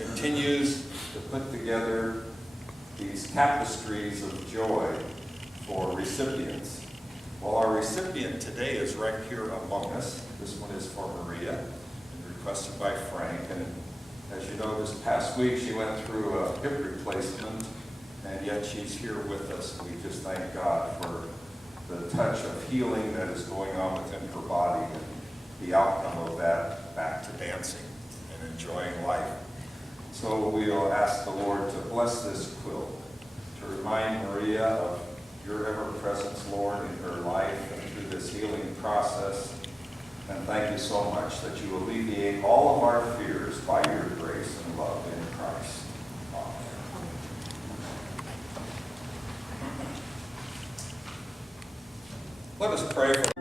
continues to put together these tapestries of joy for recipients. Well, our recipient today is right here among us. This one is for Maria, and requested by Frank. And as you know, this past week she went through a hip replacement, and yet she's here with us. We just thank God for the touch of healing that is going on within her body and the outcome of that back to dancing and enjoying life. So we'll ask the Lord to bless this quilt, to remind Maria of your ever-presence, Lord, in her life and through this healing process. And thank you so much that you alleviate all of our fears by your grace and love in Christ. Amen. Let us pray for